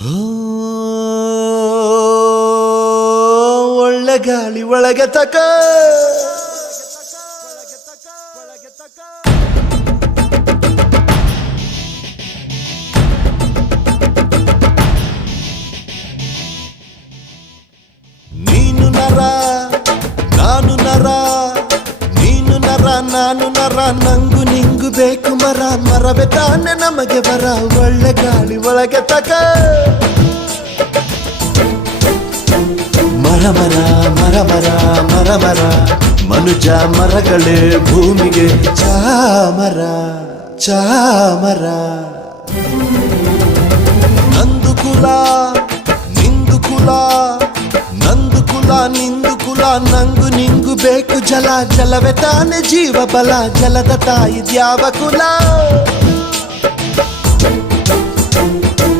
ಓ, ಒಳ್ಳೆ ಗಾಳಿ ಒಳಗೆ ತಕ ನೀನು ನರ ನಾನು ನರ ನೀನು ನರ ನಾನು ನರ ನಂಗು ನಿಂಗು ಬೇಕು ಮರ, ಮರವೇ ತಾನೆ ನಮಗೆ ಬರ ಒಳ್ಳೆ ಗಾಳಿ ಒಳಗೆ ತಕ. ಮರ ಮರ ಮರ ಮರ ಮರ ಮರ. ಮನುಜ ಮರಗಳೇ ಭೂಮಿಗೆ. ಚಾಮರ ಚಾಮರ ನಂದು ಕುಲ, ನಿಂದು ಕುಲ. ನಂದು ಕುಲ ನಿಂದು ಕುಲ ನಂಗು ನಿಂಗು ಬೇಕು ಜಲ ಜಲವೇ ತಾನೆ ಜೀವ ಬಲ ಜಲದ ತಾಯಿ ದ್ಯಾವ ಕುಲ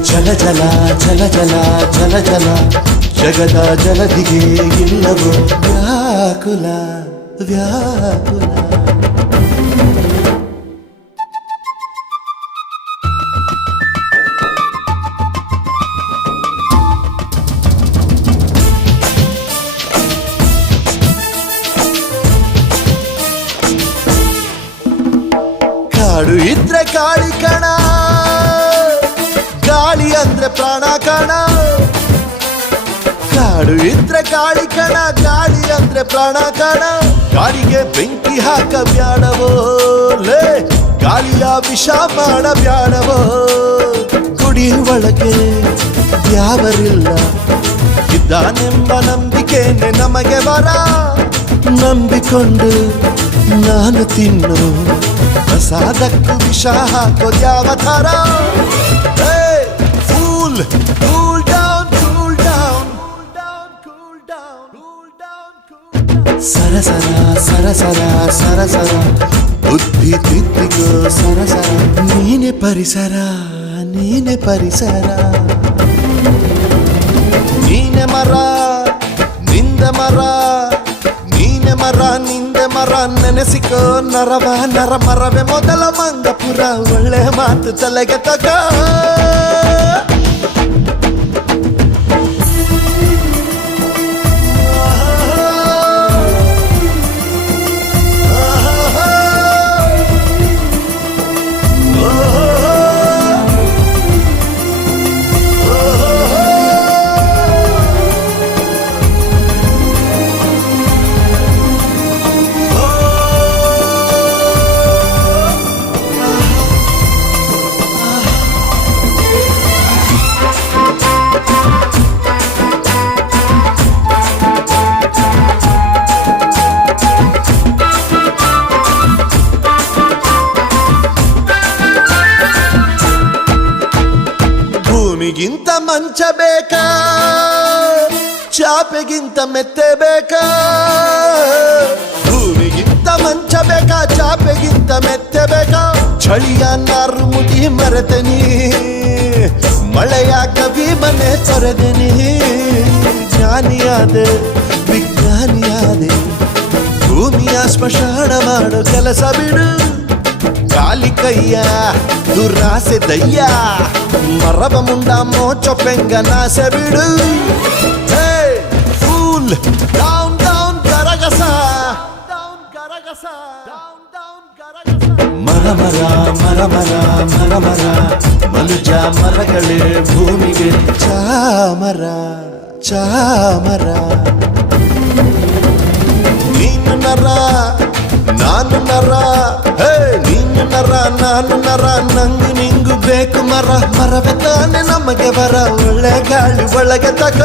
ಜಲ ಜಲ ಜಲ ಜಲ ಜಲ ಜಲ ಜಗದ ಜಲದಿಗೆ ಇಲ್ಲವೋ ವ್ಯಾಕುಲ ವ್ಯಾಕುಲ ಇದ್ರೆ ಗಾಳಿ ಕಣ. ಗಾಳಿ ಅಂದ್ರೆ ಪ್ರಾಣ ಕಣ. ಕಾಡು ಇದ್ರೆ ಗಾಳಿ ಕಣ, ಗಾಳಿ ಅಂದ್ರೆ ಪ್ರಾಣ ಕಣ. ಗಾಳಿಗೆ ಬೆಂಕಿ ಹಾಕ ಬ್ಯಾಡವೋ ಲೇ. ಗಾಳಿಯ ವಿಷ ಮಾಡ ಬ್ಯಾಡವೋ. ಗುಡಿ ಒಳಗೆ ಯಾವರಿಲ್ಲ. ಇದ್ದಾನೆಂಬ ನಂಬಿಕೆನೆ ನಮಗೆ ಬರ. ನಂಬಿಕೊಂಡು ನಾನು ತಿನ್ನು ಪ್ರಸಾದಕ್ಕೂ ವಿಷ ಹಾಕೋದ್ಯಾವ ಥರ fool cool down cool down cool down cool down ಸರಸರ ಸರಸರ ಸರಸರ ಬುದ್ಧಿ ತಿದ್ದಿಗೋ ಸರಸರ ನೀನೆ ಪರಿಸರ ನೀನೆ ಪರಿಸರ ನೀನೆ ಮರ ನಿಂದ ಮರ ನೀನೆ ಮರ ನಿಂದೆ ಮರ ನೆನೆಸಿಕೋ ನರವ ನರ ಮರವೇ ಮೊದಲ ಮಂಗಪುರ ಒಳ್ಳೆ ಮಾತು ತಲೆಗೆ ತಗ ಭೂಮಿಗಿಂತ ಮಂಚ ಬೇಕಾ? ಚಾಪೆಗಿಂತ ಮೆತ್ತೆ ಬೇಕಾ? ಭೂಮಿಗಿಂತ ಮಂಚ ಬೇಕಾ? ಚಾಪೆಗಿಂತ ಮೆತ್ತೆ ಬೇಕಾ? ಚಳಿಯ ನಾರು ಮುಡಿ ಮರೆತನಿ ಮಳೆಯ ಕವಿ ಮನೆ ತೊರೆದನಿ ಜ್ಞಾನಿಯಾದೆ, ವಿಜ್ಞಾನಿಯಾದೆ, ಭೂಮಿಯ ಸ್ಮಶಾನ ಮಾಡೋ ಕೆಲಸ ಬಿಡು. గాలి కయ్య దురాసె దయ్యా మరవ Munda మోచో Penga నాసెబిడు pool down down గరగస down గరగస down down గరగస ಮರ ಮರ ಮರ ಮರ ಮರ ಮರ ಮನುಜ ಮರಗಳೇ ಭೂಮಿಗೆ ಚಾಮರ ಚಾಮರ ನೀನು ನರ ನಾನು ನರ ಹೇ ನೀನು ನರ, ನಾನು ನರ, ನಂಗು ನಿಂಗು ಬೇಕು ಮರ. ಮರವೇ ತಾನೆ ನಮಗೆ ಬರ, ಒಳ್ಳೆ ಗಾಳಿ ಒಳಗೆ ತಕ